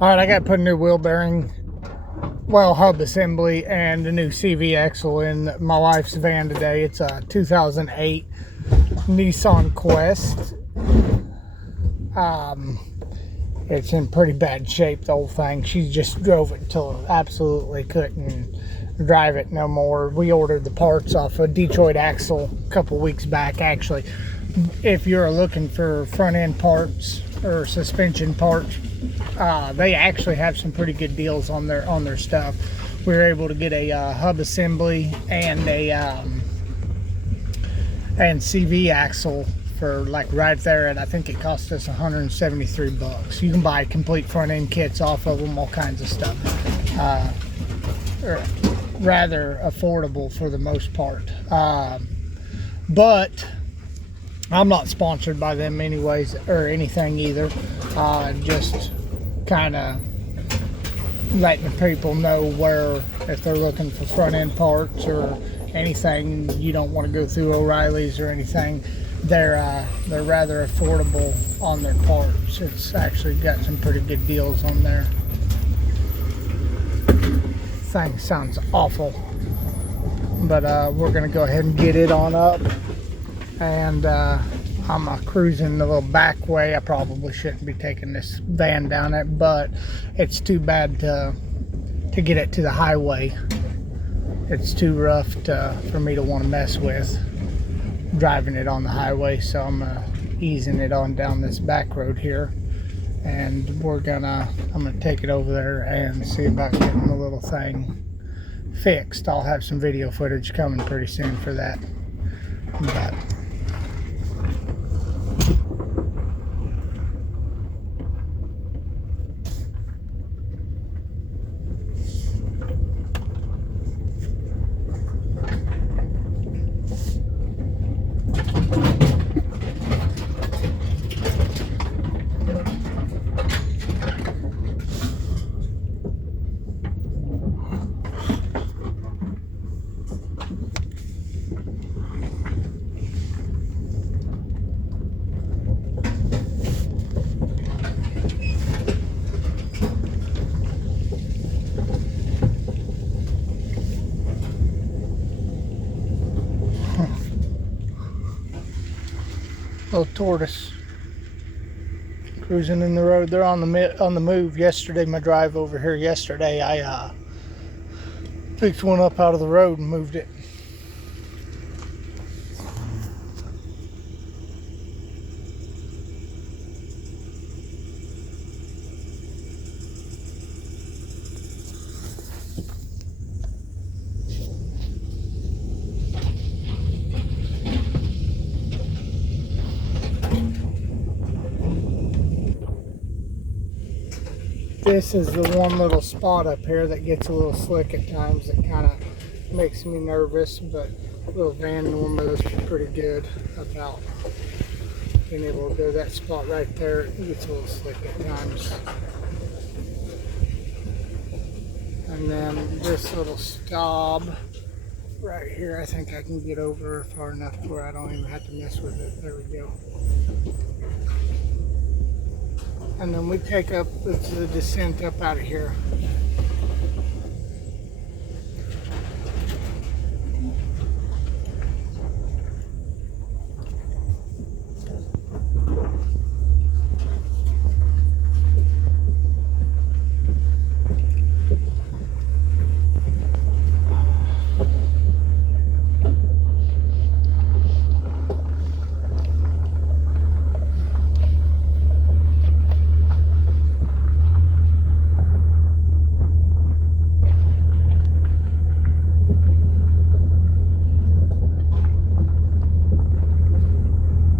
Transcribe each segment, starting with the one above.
All right, I got to put a new wheel bearing, well, hub assembly and a new CV axle in my wife's van today. It's a 2008 Nissan Quest. It's in pretty bad shape, the whole thing. She just drove it until absolutely couldn't drive it no more. We ordered the parts off of Detroit Axle a couple weeks back, actually. If you're looking for front end parts or suspension parts, they actually have some pretty good deals on their stuff. We were able to get a hub assembly and a CV axle for like right there, and I think it cost us 173 bucks. You can buy complete front end kits off of them, all kinds of stuff. Rather affordable for the most part. But I'm not sponsored by them anyways or anything either. Just kind of letting people know where, if they're looking for front end parts or anything, you don't want to go through O'Reilly's or anything. They're rather affordable on their parts. It's actually got some pretty good deals on there. Thing sounds awful, but we're gonna go ahead and get it on up, and I'm cruising the little back way. I probably shouldn't be taking this van down it, but it's too bad to get it to the highway. It's too rough for me to want to mess with driving it on the highway, so I'm easing it on down this back road here, and I'm gonna take it over there and see about getting the little thing fixed. I'll have some video footage coming pretty soon for that. But little tortoise cruising in the road. They're on the move. Yesterday, my drive over here yesterday, I picked one up out of the road and moved it. This is the one little spot up here that gets a little slick at times. That kind of makes me nervous, but little van normally is pretty good about being able to go that spot right there. It gets a little slick at times. And then this little stop right here, I think I can get over far enough to where I don't even have to mess with it. There we go. And then we take up the descent up out of here.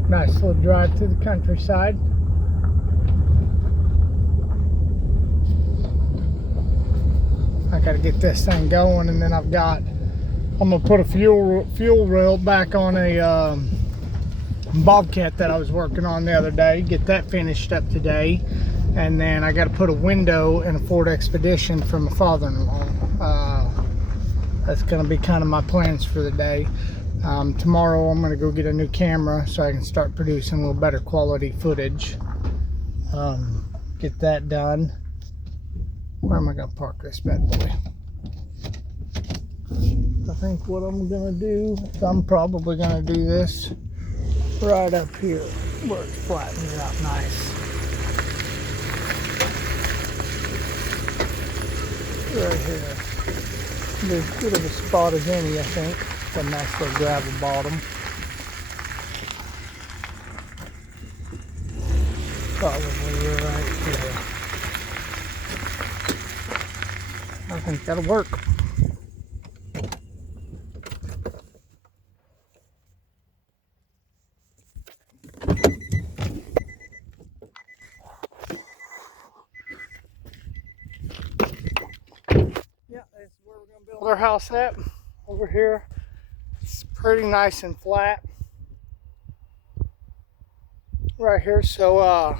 Nice little drive through the countryside. I gotta get this thing going, and then I'm gonna put a fuel rail back on a Bobcat that I was working on the other day. Get that finished up today, and then I gotta put a window in a Ford Expedition for my father-in-law. That's gonna be kind of my plans for the day. Tomorrow I'm going to go get a new camera so I can start producing a little better quality footage. Get that done. Where am I going to park this bad boy? I think what I'm going to do is I'm probably going to do this right up here where it's flattened out nice. Right here. Be as good of a spot as any, I think. A nice little gravel bottom. Probably right here. I think that'll work. Yeah, that's where we're going to build our house at. Over here. It's pretty nice and flat. Right here, so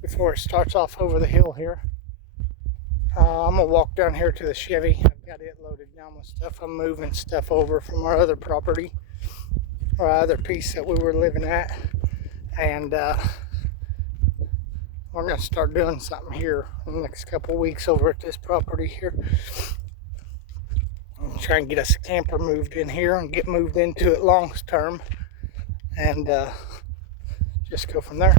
before it starts off over the hill here, I'm gonna walk down here to the Chevy. I've got it loaded down with stuff. I'm moving stuff over from our other property, our other piece that we were living at, and we're gonna start doing something here in the next couple weeks over at this property here. I'm trying to get us a camper moved in here and get moved into it long term, and just go from there.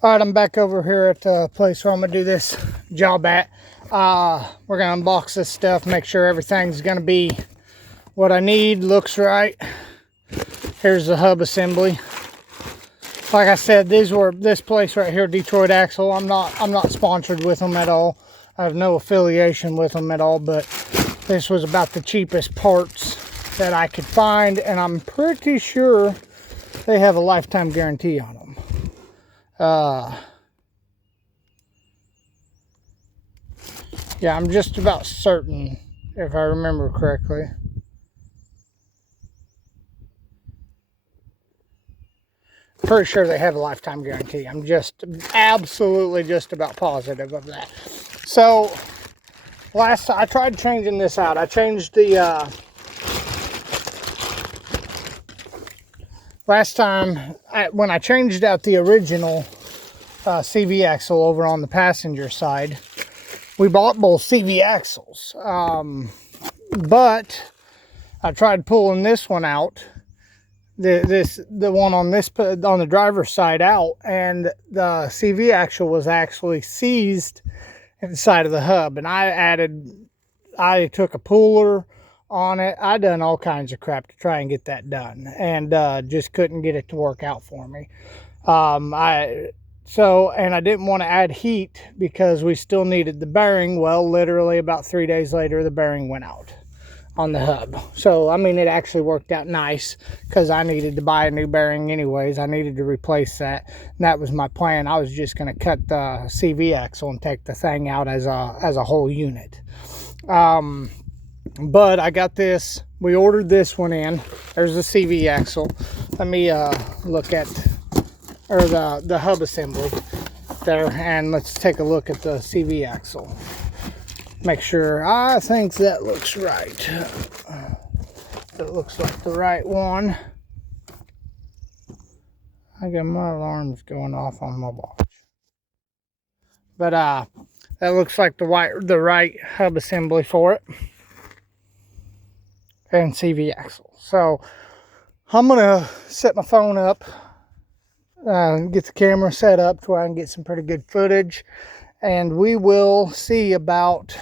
All right, I'm back over here at the place where I'm gonna do this job at. We're gonna unbox this stuff, make sure everything's gonna be what I need, looks right. Here's the hub assembly. Like I said, this place right here, Detroit Axle. I'm not sponsored with them at all. I have no affiliation with them at all, but this was about the cheapest parts that I could find, and I'm pretty sure they have a lifetime guarantee on them. Yeah, I'm just about certain, if I remember correctly. Pretty sure they have a lifetime guarantee. I'm just absolutely just about positive of that. So last I tried changing this out. I changed the last time when I changed out the original CV axle over on the passenger side. We bought both CV axles, but I tried pulling this one out, the one on the driver's side out, and the CV axle was actually seized inside of the hub. And I took a puller on it. I done all kinds of crap to try and get that done, and just couldn't get it to work out for me. And I didn't want to add heat because we still needed the bearing. Well, literally about 3 days later, the bearing went out on the hub. So, I mean, it actually worked out nice because I needed to buy a new bearing anyways. I needed to replace that. And that was my plan. I was just going to cut the CV axle and take the thing out as a whole unit. But I got this. We ordered this one in. There's the CV axle. Let me look at the hub assembly there, and let's take a look at the CV axle. Make sure. I think that looks right. It looks like the right one. I got my alarms going off on my watch. But that looks like the right hub assembly for it. And CV axle. So I'm gonna set my phone up, get the camera set up to where I can get some pretty good footage, and we will see about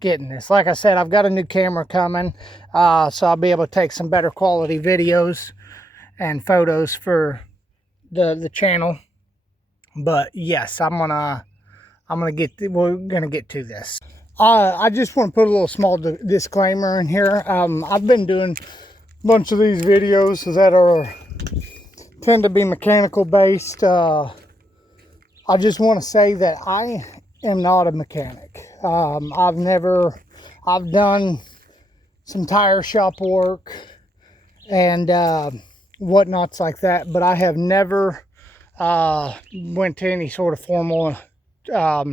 getting this. Like I said, I've got a new camera coming, so I'll be able to take some better quality videos and photos for the channel. But yes, we're gonna get to this. I just want to put a little small disclaimer in here. I've been doing a bunch of these videos that tend to be mechanical based. I just want to say that I am not a mechanic. I've done some tire shop work and whatnots like that, but I have never went to any sort of formal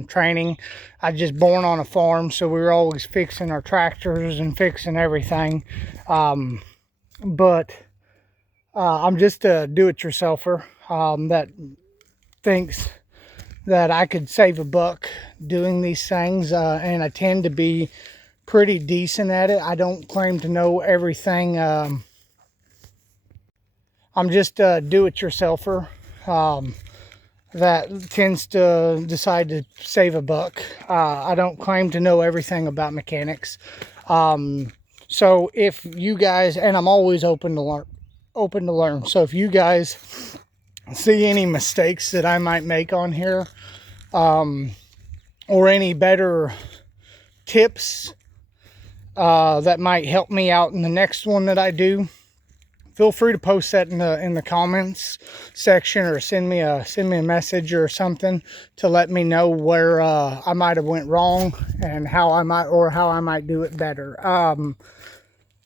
training. I was just born on a farm, so we were always fixing our tractors and fixing everything. But I'm just a do-it-yourselfer that thinks that I could save a buck doing these things, and I tend to be pretty decent at it. I don't claim to know everything. I'm just a do-it-yourselfer that tends to decide to save a buck. I don't claim to know everything about mechanics. So if you guys, and I'm always open to learn. So if you guys see any mistakes that I might make on here, or any better tips that might help me out in the next one that I do, feel free to post that in the comments section, or send me a message or something to let me know where I might have went wrong and how I might do it better.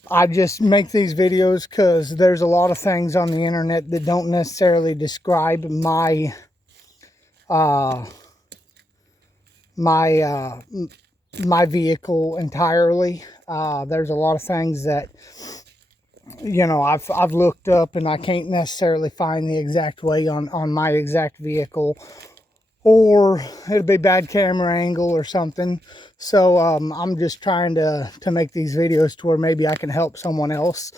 I just make these videos because there's a lot of things on the internet that don't necessarily describe my vehicle entirely. There's a lot of things that, you know, I've looked up and I can't necessarily find the exact way on my exact vehicle, or it'll be bad camera angle or something. So I'm just trying to make these videos to where maybe I can help someone else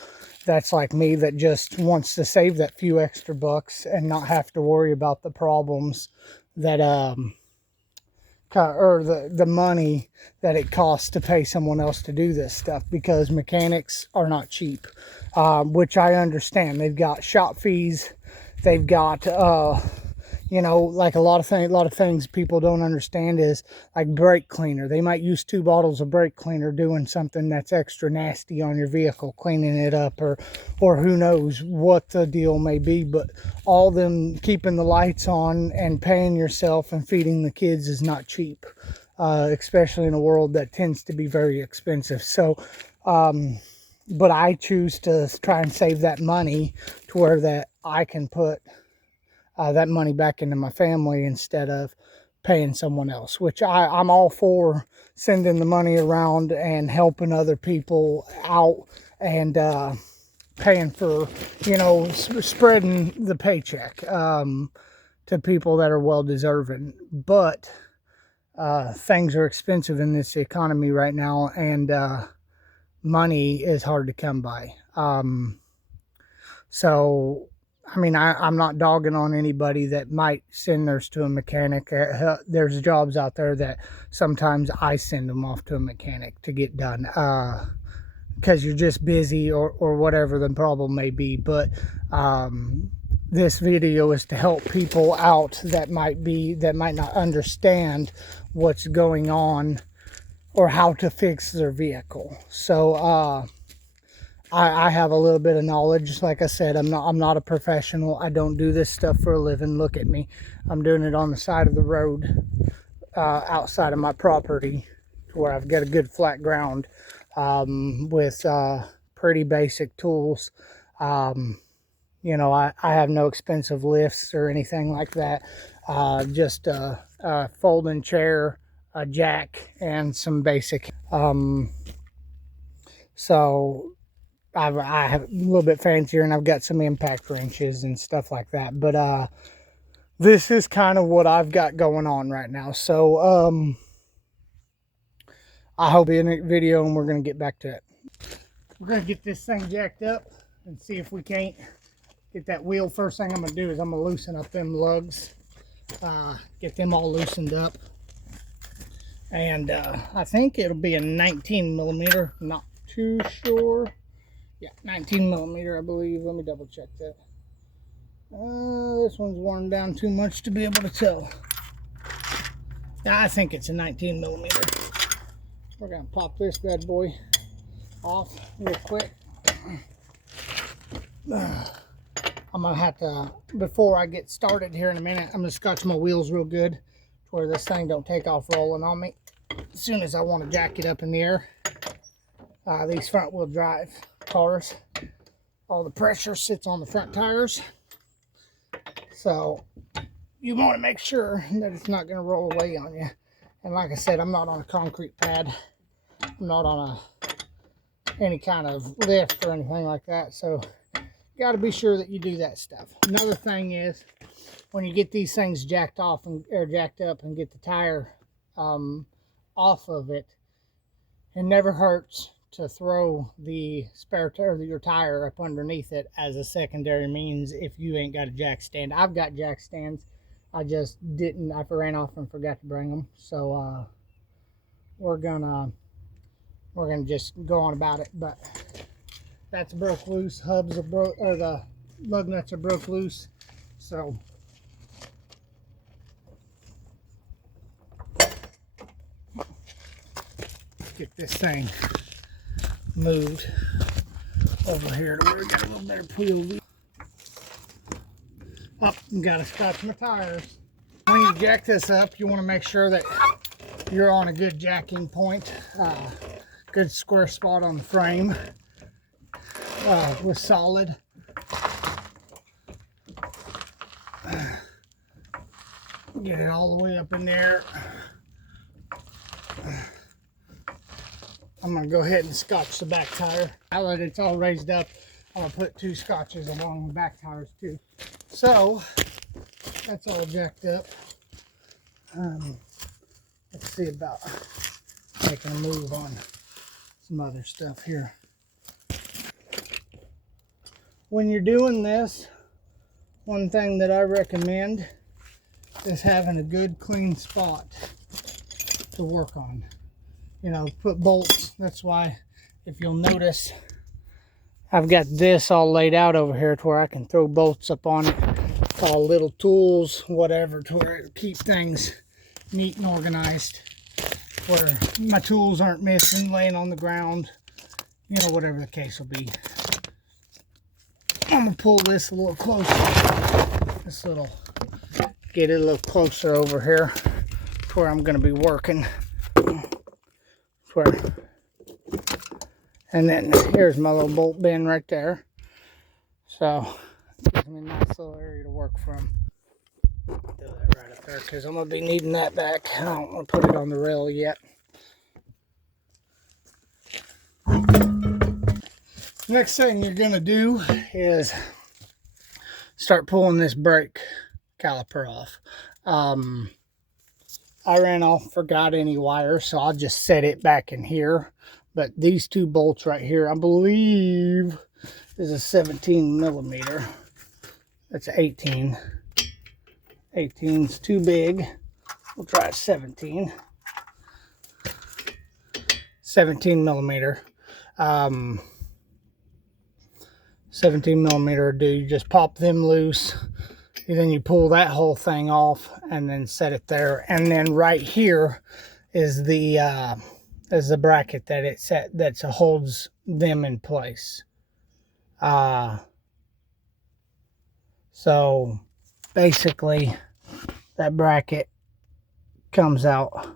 that's like me, that just wants to save that few extra bucks and not have to worry about the problems that or the money that it costs to pay someone else to do this stuff, because mechanics are not cheap, which I understand. They've got shop fees, they've got you know, like a lot of things people don't understand is like brake cleaner. They might use 2 bottles of brake cleaner doing something that's extra nasty on your vehicle, cleaning it up, or who knows what the deal may be. But all them keeping the lights on and paying yourself and feeding the kids is not cheap, especially in a world that tends to be very expensive. So but I choose to try and save that money to where that I can put that money back into my family instead of paying someone else, which I'm all for sending the money around and helping other people out, and paying for, you know, spreading the paycheck to people that are well deserving. But things are expensive in this economy right now, and money is hard to come by. So I mean, I'm not dogging on anybody that might send theirs to a mechanic. There's jobs out there that sometimes I send them off to a mechanic to get done, because you're just busy, or whatever the problem may be. But this video is to help people out that might not understand what's going on or how to fix their vehicle. So I have a little bit of knowledge. Like I said, I'm not a professional. I don't do this stuff for a living. Look at me. I'm doing it on the side of the road, outside of my property, to where I've got a good flat ground, with pretty basic tools. You know, I have no expensive lifts or anything like that. Just a folding chair, a jack, and some basic. So I have a little bit fancier, and I've got some impact wrenches and stuff like that. But this is kind of what I've got going on right now. So I hope in the video, and we're going to get back to it. We're going to get this thing jacked up and see if we can't get that wheel. First thing I'm going to do is I'm going to loosen up them lugs, get them all loosened up. And I think it'll be a 19 millimeter, not too sure. Yeah, 19 millimeter, I believe. Let me double check that. This one's worn down too much to be able to tell. Yeah, I think it's a 19 millimeter. We're going to pop this bad boy off real quick. I'm going to have to, before I get started here in a minute, I'm going to scotch my wheels real good to where this thing don't take off rolling on me as soon as I want to jack it up in the air. These front wheel drive cars, all the pressure sits on the front tires, so you want to make sure that it's not going to roll away on you. And like I said, I'm not on a concrete pad, I'm not on any kind of lift or anything like that, so got to be sure that you do that stuff. Another thing is, when you get these things jacked off or jacked up and get the tire off of it, it never hurts to throw the spare tire, your tire, up underneath it as a secondary means if you ain't got a jack stand. I've got jack stands. I just didn't. I ran off and forgot to bring them. So we're gonna just go on about it. But that's broke loose. Hubs are broke, or the lug nuts are broke loose. So get this thing moved over here to where we got a little better wheel. Up, got to scotch my tires. When you jack this up, you want to make sure that you're on a good jacking point, good square spot on the frame with solid. Get it all the way up in there. I'm going to go ahead and scotch the back tire. Now that it's all raised up, I'm going to put 2 scotches along the back tires too. So, that's all jacked up. Let's see about making a move on some other stuff here. When you're doing this, one thing that I recommend is having a good clean spot to work on. You know, put bolts. That's why, if you'll notice, I've got this all laid out over here to where I can throw bolts up on it, little tools, whatever, to where it keep things neat and organized, where my tools aren't missing, laying on the ground, you know, whatever the case will be. I'm gonna pull this a little closer. Get it a little closer over here to where I'm gonna be working. And then here's my little bolt bin right there. So gives me a nice little area to work from. Do that right up there because I'm gonna be needing that back. I don't want to put it on the rail yet. Next thing you're gonna do is start pulling this brake caliper off. I ran off, forgot any wire, so I'll just set it back in here. But these 2 bolts right here, I believe, is a 17 millimeter. That's 18. 18's too big. We'll try a 17. 17 millimeter. 17 millimeter do. You just pop them loose. And then you pull that whole thing off and then set it there. And then right here is the bracket that it set that holds them in place. So basically that bracket comes out.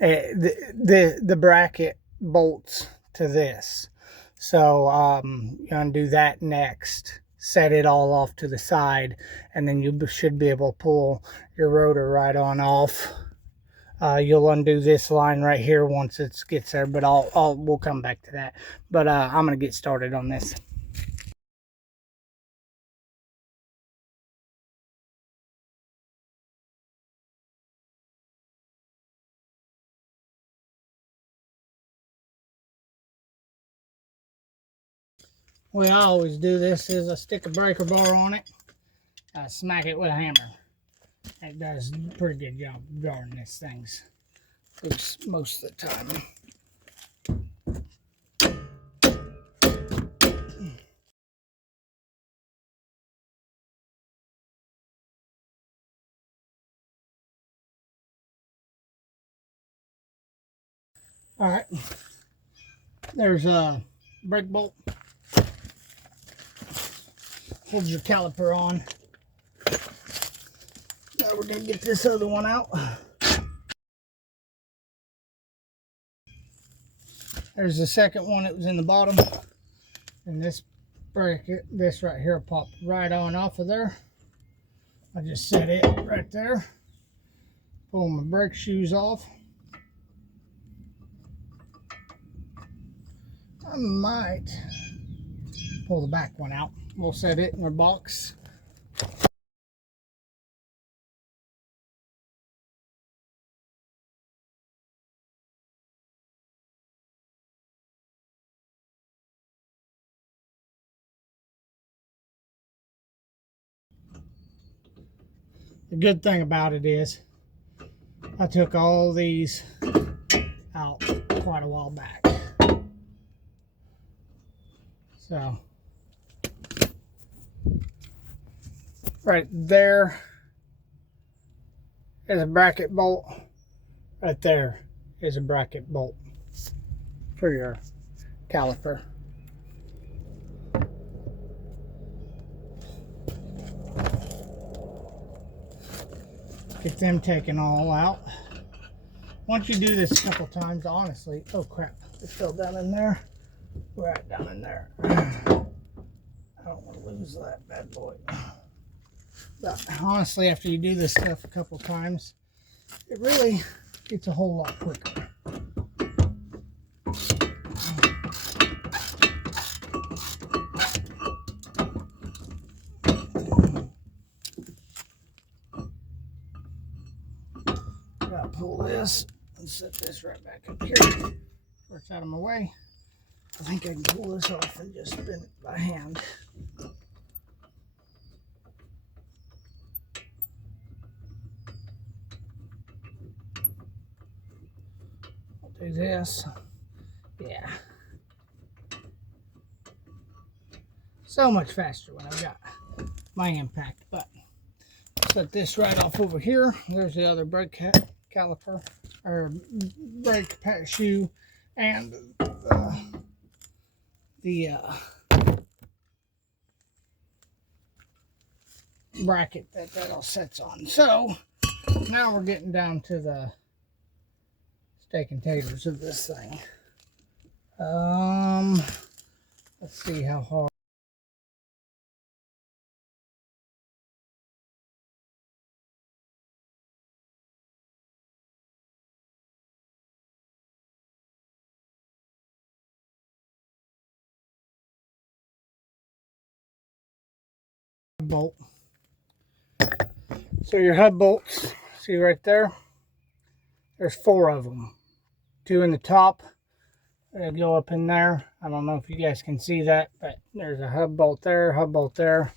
The bracket bolts to this. So you undo that next. Set it all off to the side, and then you should be able to pull your rotor right on off. You'll undo this line right here once it gets there, but we'll come back to that. But I'm gonna get started on this. The way I always do this is I stick a breaker bar on it, I smack it with a hammer. It does a pretty good job of drawing these things loose most of the time. All right, there's a brake bolt. Holds your caliper on. Now we're gonna get this other one out. There's the second one that was in the bottom, and this bracket, this right here, popped right on off of there. I just set it right there. Pull my brake shoes off. I might pull the back one out. We'll set it in our box. The good thing about it is I took all these out quite a while back. So right there is a bracket bolt. Right there is a bracket bolt for your caliper. Get them taken all out. Once you do this a couple times, honestly, oh crap, it's still down in there. Right down in there. I don't want to lose that bad boy. But honestly, after you do this stuff a couple times, it really gets a whole lot quicker. Gotta pull this and set this right back up here where it's out of my way. I think I can pull this off and just spin it by hand. I'll do this. Yeah. So much faster when I've got my impact button. Set this right off over here. There's the other brake caliper, or brake shoe, and the bracket that all sets on. So now we're getting down to the steak and taters of this thing. Let's see how hard. Bolt. So your hub bolts, see right there? There's 4 of them. 2 in the top. They go up in there. I don't know if you guys can see that, but there's a hub bolt there, hub bolt there,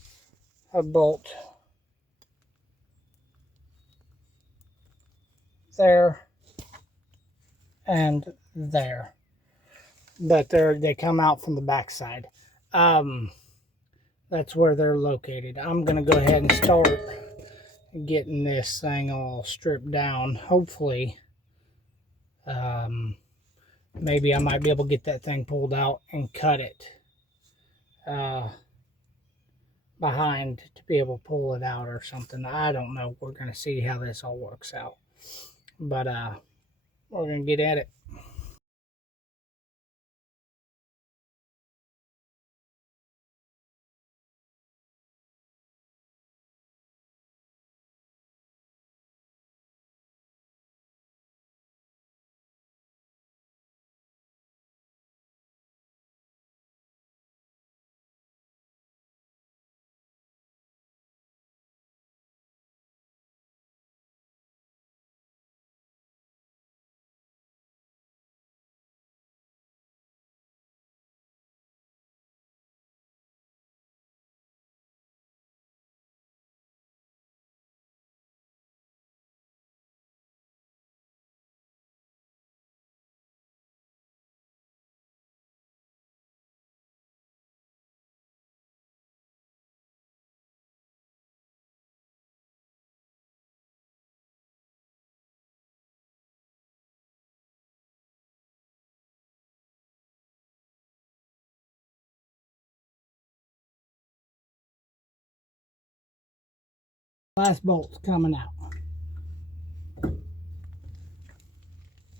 hub bolt there, and there. But they come out from the back side. That's where they're located. I'm gonna go ahead and start getting this thing all stripped down. Hopefully, maybe I might be able to get that thing pulled out and cut it behind to be able to pull it out or something. I don't know. We're gonna see how this all works out, but we're gonna get at it. Last bolt's coming out.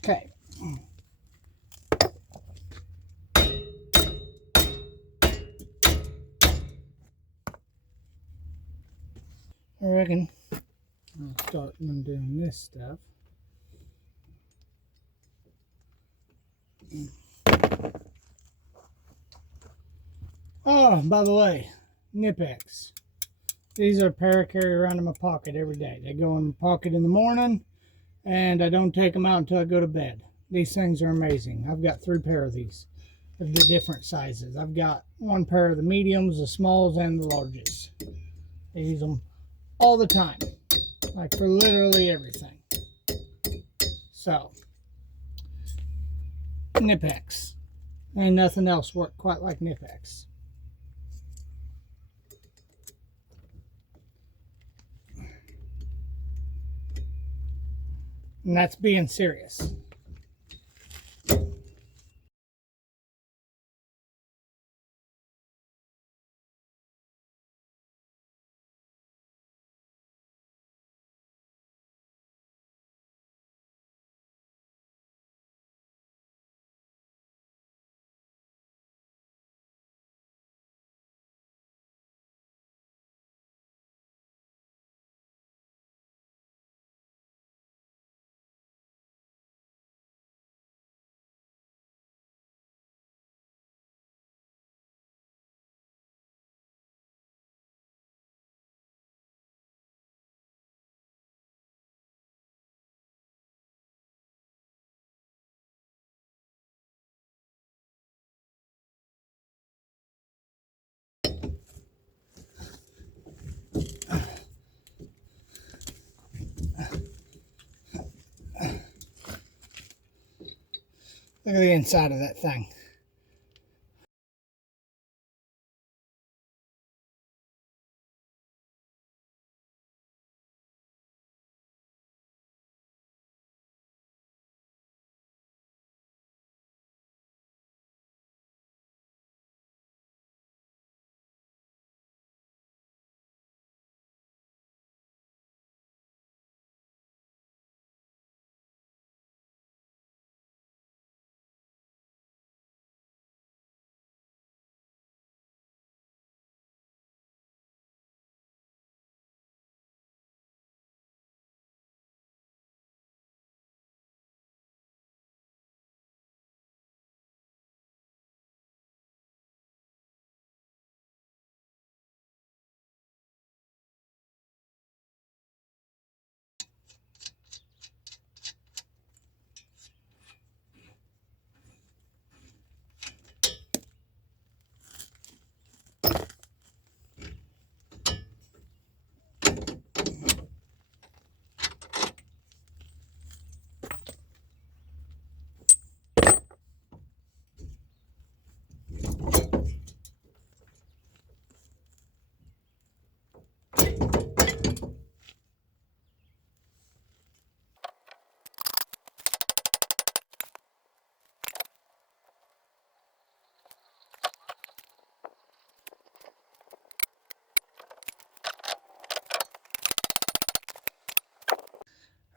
Okay. I reckon I'll start doing this stuff. Oh, by the way, Nipex. These are a pair I carry around in my pocket every day. They go in my pocket in the morning, and I don't take them out until I go to bed. These things are amazing. I've got 3 pair of these of the different sizes. I've got 1 pair of the mediums, the smalls, and the larges. I use them all the time, like for literally everything. So, Nipex. Ain't nothing else work quite like Nipex. And that's being serious. Look at the inside of that thing.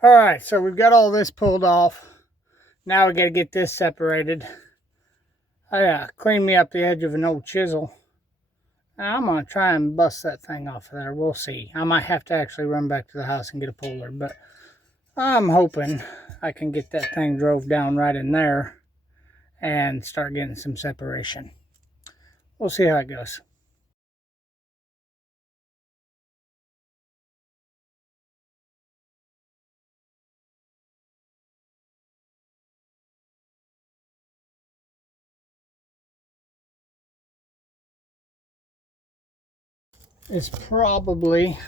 All right, so we've got all this pulled off. Now we got to get this separated. I cleaned me up the edge of an old chisel. I'm going to try and bust that thing off of there. We'll see. I might have to actually run back to the house and get a puller, but I'm hoping I can get that thing drove down right in there and start getting some separation. We'll see how it goes. It's probably,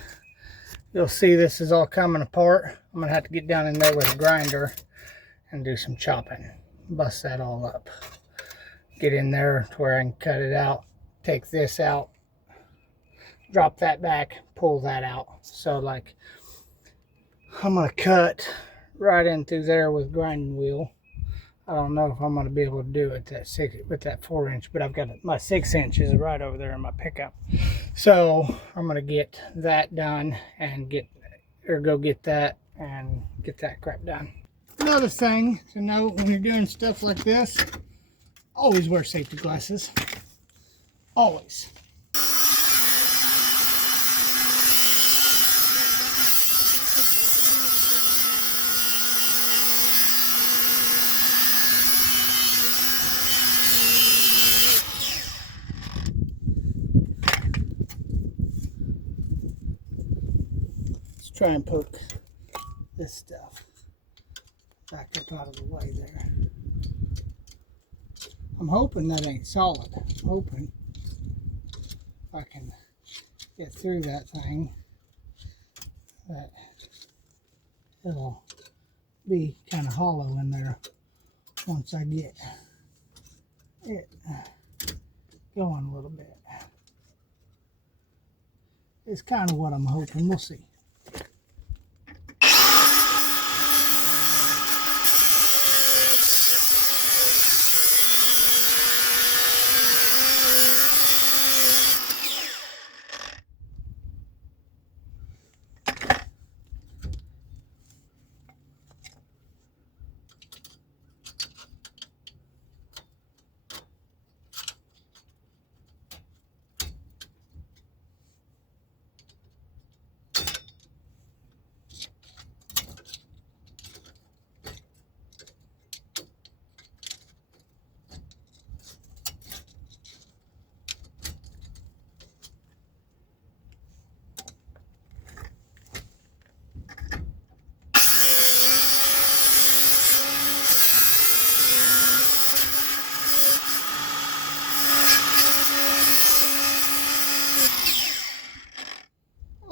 you'll see this is all coming apart. I'm going to have to get down in there with a grinder and do some chopping. Bust that all up. Get in there to where I can cut it out. Take this out. Drop that back. Pull that out. So like, I'm going to cut right in through there with grinding wheel. I don't know if I'm going to be able to do it with that 4-inch, but I've got my 6-inch is right over there in my pickup. So I'm going to get that done and go get that and get that crap done. Another thing to note when you're doing stuff like this, always wear safety glasses. Always. try and poke this stuff back up out of the way there. I'm hoping that ain't solid. I'm hoping if I can get through that thing that it'll be kind of hollow in there once I get it going a little bit. It's kind of what I'm hoping. We'll see.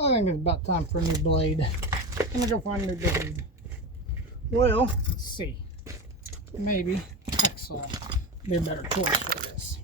I think it's about time for a new blade. I'm gonna go find a new blade. Well, let's see. Maybe Axel be a better choice for this.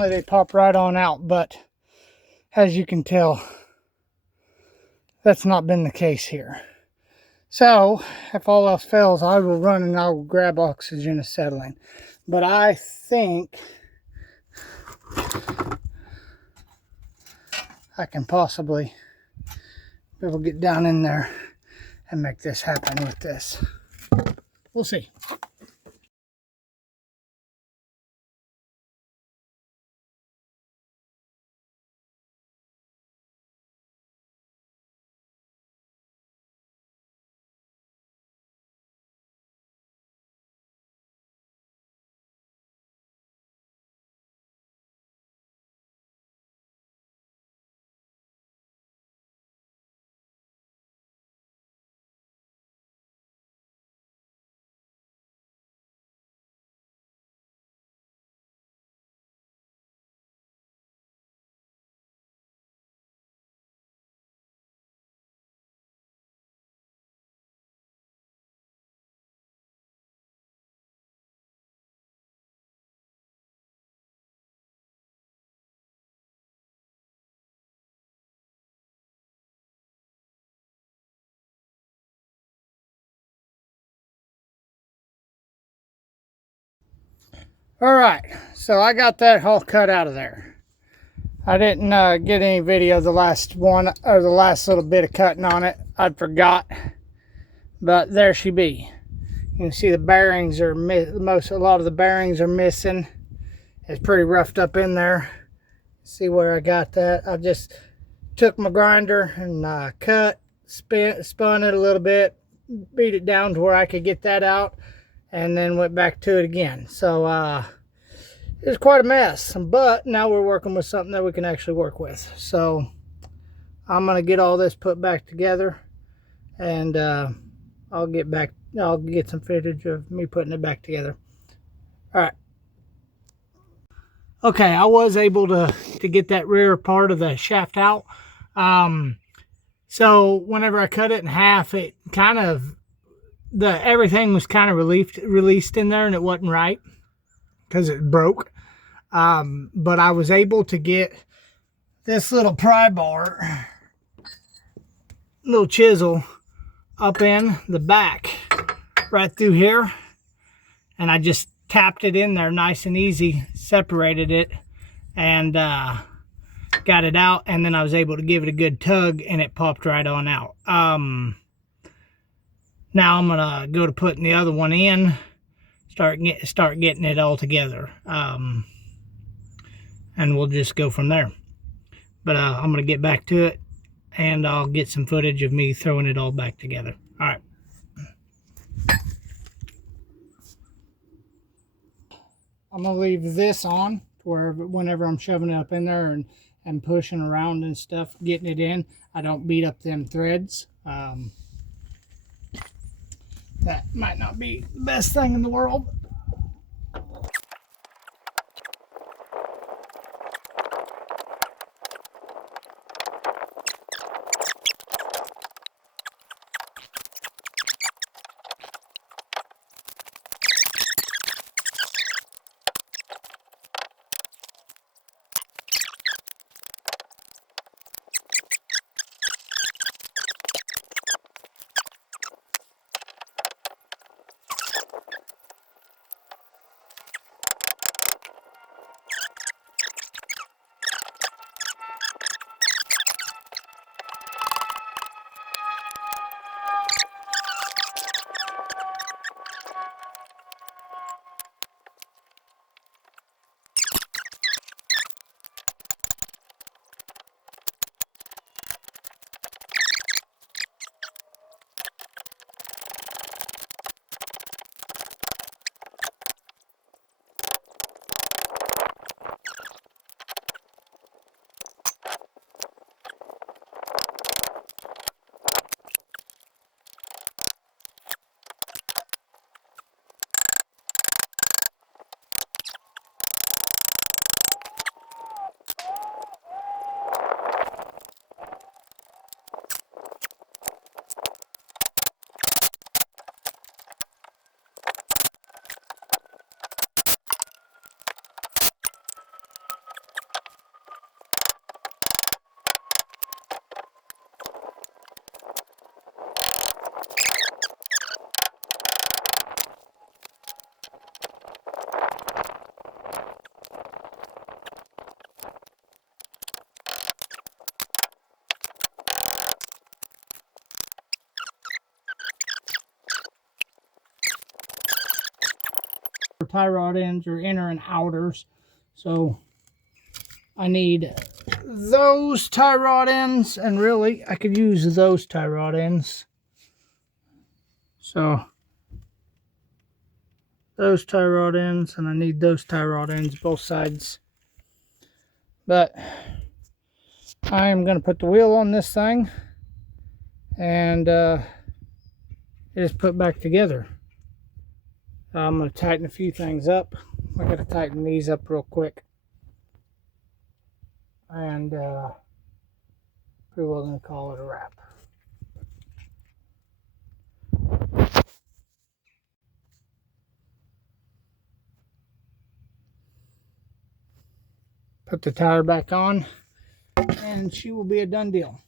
normally they pop right on out, but as you can tell, that's not been the case here. So if all else fails, I will run and I will grab oxygen acetylene. But I think I can possibly be able to get down in there and make this happen with this. We'll see. All right, so I got that all cut out of there. I didn't get any video of the last one, or the last little bit of cutting on it. I forgot, but there she be. You can see the bearings are a lot of the bearings are missing. It's pretty roughed up in there. See where I got that? I just took my grinder and spun it a little bit, beat it down to where I could get that out, and then went back to it again. So it was quite a mess, but now we're working with something that we can actually work with. So I'm gonna get all this put back together, and I'll get some footage of me putting it back together. All right. Okay, I was able to get that rear part of the shaft out. So whenever I cut it in half, it kind of, everything was kind of released in there, and it wasn't right because it broke. But I was able to get this little pry bar, little chisel, up in the back, right through here, and I just tapped it in there nice and easy, separated it, and got it out, and then I was able to give it a good tug, and it popped right on out. Now I'm gonna go to putting the other one in, start getting it all together, and we'll just go from there. But I'm gonna get back to it, and I'll get some footage of me throwing it all back together. All right. I'm gonna leave this on where whenever I'm shoving it up in there and pushing around and stuff, getting it in, I don't beat up them threads. That might not be the best thing in the world. tie rod ends are inner and outers. So I need those tie rod ends, and really I could use those tie rod ends. So those tie rod ends, and I need those tie rod ends both sides. But I am going to put the wheel on this thing and just put back together. I'm going to tighten a few things up. I got to tighten these up real quick, and pretty well going to call it a wrap. Put the tire back on, and she will be a done deal.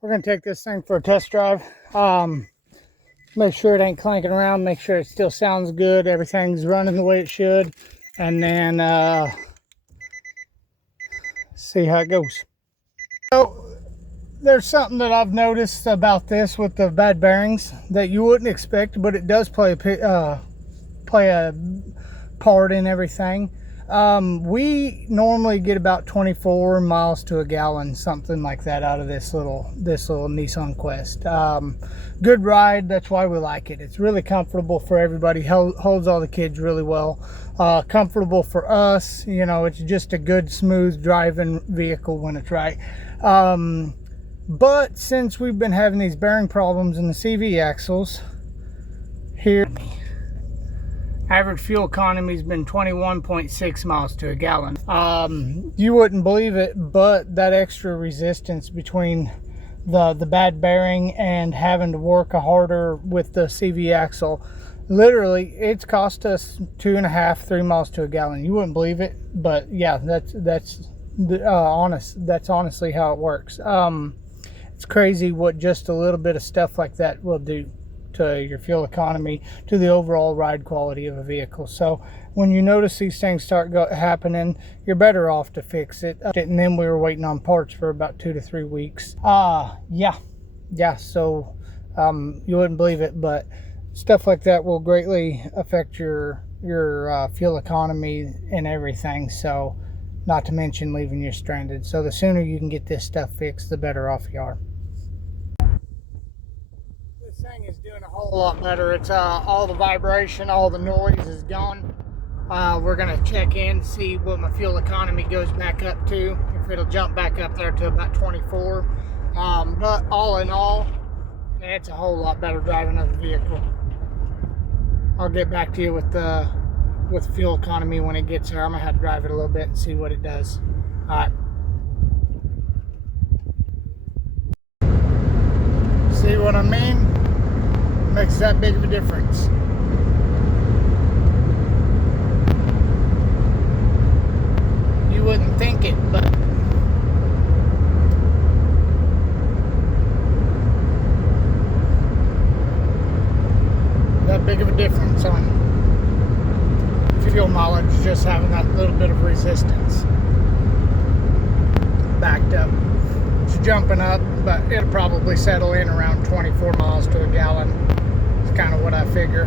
We're going to take this thing for a test drive. Make sure it ain't clanking around. Make sure it still sounds good. Everything's running the way it should. And then see how it goes. So there's something that I've noticed about this with the bad bearings that you wouldn't expect, but it does play a part in everything. We normally get about 24 miles to a gallon, something like that, out of this little Nissan Quest. Good ride. That's why we like it. It's really comfortable for everybody. Holds all the kids really well. Comfortable for us. You know, it's just a good, smooth driving vehicle when it's right. But since we've been having these bearing problems in the CV axles here, average fuel economy has been 21.6 miles to a gallon. You wouldn't believe it, but that extra resistance between the bad bearing and having to work harder with the CV axle, literally it's cost us 2.5-3 miles to a gallon. You wouldn't believe it, but yeah, that's honestly how it works. It's crazy what just a little bit of stuff like that will do to your fuel economy, to the overall ride quality of a vehicle. So when you notice these things start happening, you're better off to fix it. And then we were waiting on parts for about 2 to 3 weeks. Yeah, so you wouldn't believe it, but stuff like that will greatly affect your fuel economy and everything. So not to mention leaving you stranded. So the sooner you can get this stuff fixed, the better off you are. This thing is doing a whole lot better. It's all the vibration, all the noise is gone. We're gonna check in, see what my fuel economy goes back up to, if it'll jump back up there to about 24. But all in all, it's a whole lot better driving of the vehicle. I'll get back to you with fuel economy when it gets there. I'm gonna have to drive it a little bit and see what it does. All right. See what I mean? Makes that big of a difference. You wouldn't think it, but that big of a difference on fuel mileage, just having that little bit of resistance. Backed up. It's jumping up, but it'll probably settle in around 24 miles to a gallon. It's kind of what I figure.